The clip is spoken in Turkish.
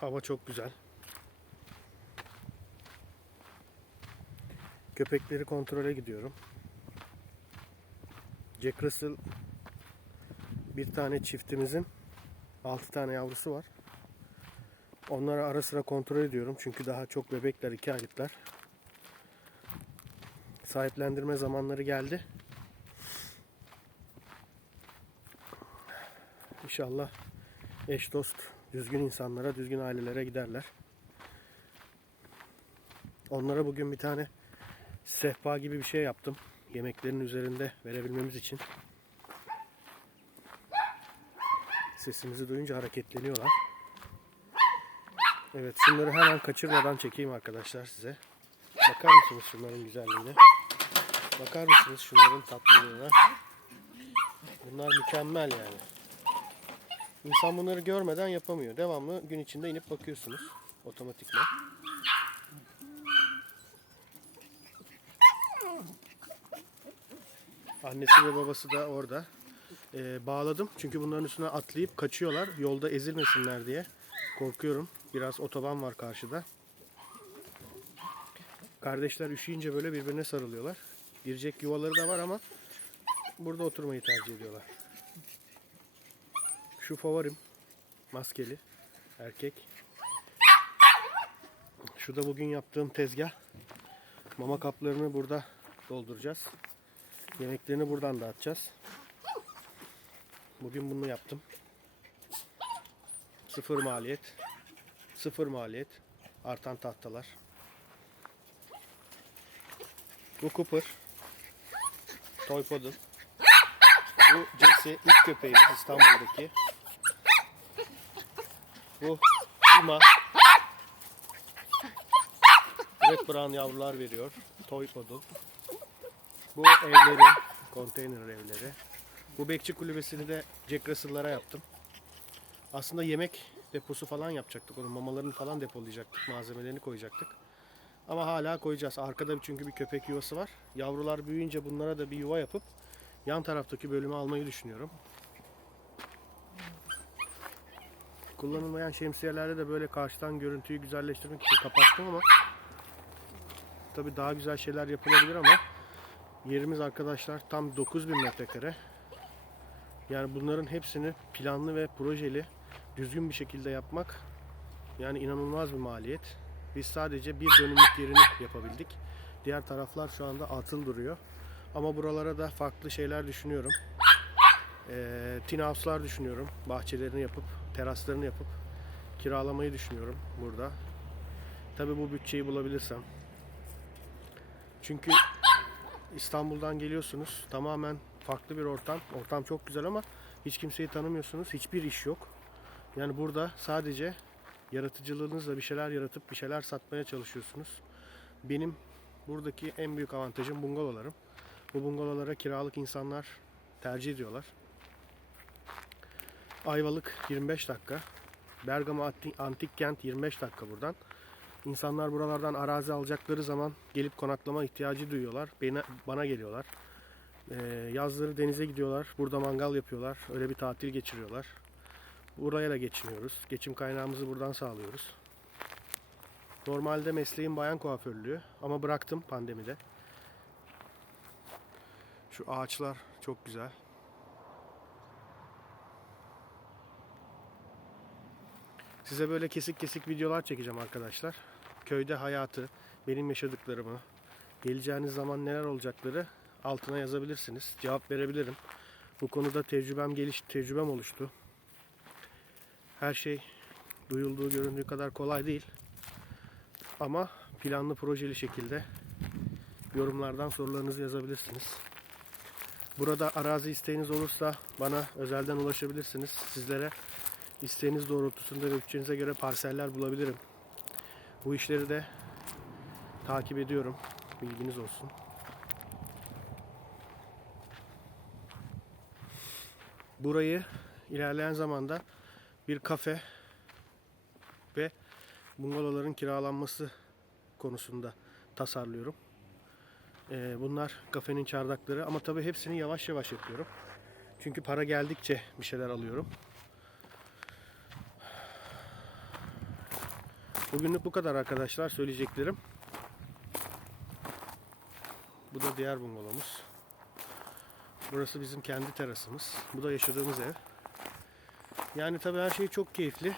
Hava çok güzel. Köpekleri kontrole gidiyorum. Jack Russell bir tane çiftimizin 6 tane yavrusu var. Onları ara sıra kontrol ediyorum çünkü daha çok bebekler, iki aylıklar. Sahiplendirme zamanları geldi. İnşallah eş dost, düzgün insanlara, düzgün ailelere giderler. Onlara bugün bir tane sehpa gibi bir şey yaptım. Yemeklerin üzerinde verebilmemiz için. Sesimizi duyunca hareketleniyorlar. Evet şunları hemen kaçırmadan çekeyim arkadaşlar size. Bakar mısınız şunların güzelliğine? Bakar mısınız şunların tatlılığına? Bunlar mükemmel yani. İnsan bunları görmeden yapamıyor. Devamlı gün içinde inip bakıyorsunuz otomatikman. Annesi ve babası da orada. Ee, bağladım çünkü bunların üstüne atlayıp kaçıyorlar. Yolda ezilmesinler diye. Korkuyorum. Biraz otoban var karşıda. Kardeşler üşüyünce böyle birbirine sarılıyorlar. Girecek yuvaları da var ama burada oturmayı tercih ediyorlar. Şu favorim. Maskeli. Erkek. Şu da bugün yaptığım tezgah. Mama kaplarını burada dolduracağız. Yemeklerini buradan dağıtacağız. Bugün bunu yaptım. Sıfır maliyet. Sıfır maliyet. Artan tahtalar. Bu Cooper. Toy Poodle. Bu Jesse ilk köpeğimiz İstanbul'daki. Bu Pima. Red Brown yavrular veriyor. Toy Poodle. Bu evleri, konteyner evleri. Bu bekçi kulübesini de Jack Russell'lara yaptım. Aslında yemek deposu falan yapacaktık. Onun mamalarını falan depolayacaktık. Malzemelerini koyacaktık. Ama hala koyacağız. Arkada çünkü bir köpek yuvası var. Yavrular büyüyünce bunlara da bir yuva yapıp yan taraftaki bölümü almayı düşünüyorum. Kullanılmayan şemsiyelerde de böyle karşıdan görüntüyü güzelleştirmek için kapattım ama tabi daha güzel şeyler yapılabilir ama yerimiz arkadaşlar tam 9000 metrekare. Yani bunların hepsini planlı ve projeli düzgün bir şekilde yapmak yani inanılmaz bir maliyet. Biz sadece bir dönümlük yerini yapabildik. Diğer taraflar şu anda atıl duruyor. Ama buralara da farklı şeyler düşünüyorum. Ee, tin house'lar düşünüyorum. Bahçelerini yapıp, teraslarını yapıp kiralamayı düşünüyorum burada. Tabi bu bütçeyi bulabilirsem. Çünkü İstanbul'dan geliyorsunuz. Tamamen farklı bir ortam. Ortam çok güzel ama hiç kimseyi tanımıyorsunuz. Hiçbir iş yok. Yani burada sadece yaratıcılığınızla bir şeyler yaratıp bir şeyler satmaya çalışıyorsunuz. Benim buradaki en büyük avantajım bungalolarım. Bu bungalolara kiralık insanlar tercih ediyorlar. Ayvalık 25 dakika. Bergama Antik- Kent 25 dakika buradan. İnsanlar buralardan arazi alacakları zaman gelip konaklama ihtiyacı duyuyorlar. Bana, bana geliyorlar. Ee, yazları denize gidiyorlar. Burada mangal yapıyorlar. Öyle bir tatil geçiriyorlar. Buraya da geçiniyoruz. Geçim kaynağımızı buradan sağlıyoruz. Normalde mesleğim bayan kuaförlüğü ama bıraktım pandemide. Şu ağaçlar çok güzel. Size böyle kesik kesik videolar çekeceğim arkadaşlar. Köyde hayatı, benim yaşadıklarımı, geleceğiniz zaman neler olacakları altına yazabilirsiniz. Cevap verebilirim. Bu konuda tecrübem geliş tecrübem oluştu. Her şey duyulduğu göründüğü kadar kolay değil. Ama planlı projeli şekilde yorumlardan sorularınızı yazabilirsiniz. Burada arazi isteğiniz olursa bana özelden ulaşabilirsiniz. Sizlere isteğiniz doğrultusunda ve bütçenize göre parseller bulabilirim. Bu işleri de takip ediyorum. Bilginiz olsun. Burayı ilerleyen zamanda bir kafe ve bungalovların kiralanması konusunda tasarlıyorum. Ee, bunlar kafenin çardakları ama tabii hepsini yavaş yavaş yapıyorum. Çünkü para geldikçe bir şeyler alıyorum. Bugünlük bu kadar arkadaşlar söyleyeceklerim. Bu da diğer bungalomuz. Burası bizim kendi terasımız. Bu da yaşadığımız ev. Yani tabii her şey çok keyifli.